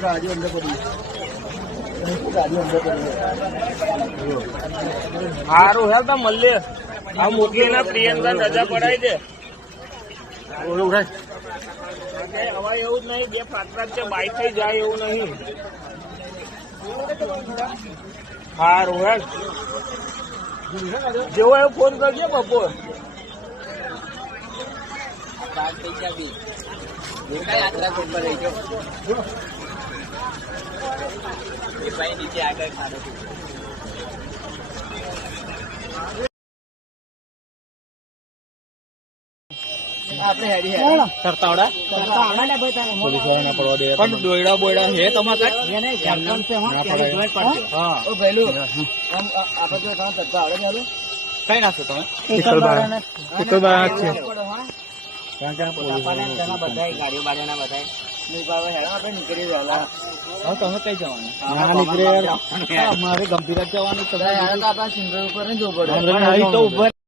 ગાડી અંદર પડી સારું હે તો મળીએ આ મૂકીને પ્રિયંકા રજા પડાવી દે હવે એવું જ નહીં બે પાત્ર છે બાઈક થઈ જાય એવું નહીં સારું હે જેવો એવું ફોન કરજો બપોર યાત્રા ખૂબ રહી ગયો ભાઈ નીચે આગળ ખાડો આપણે હેડી સરતાવડા પણ દોયડા બોયડા હે તમારે કઈ નાખશો તમે બધા ગાડીઓ બાડીઓ બધા નીકળી રહ્યા તમે કઈ જવાનું મારે ગંભીર જવાનું આપડા સિંગર ઉપર જવું પડે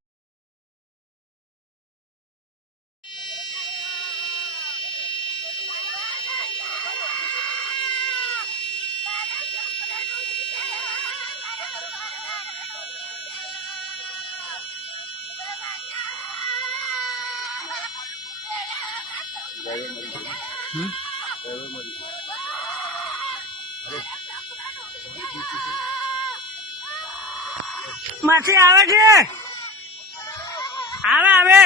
માછી આવે છે આવે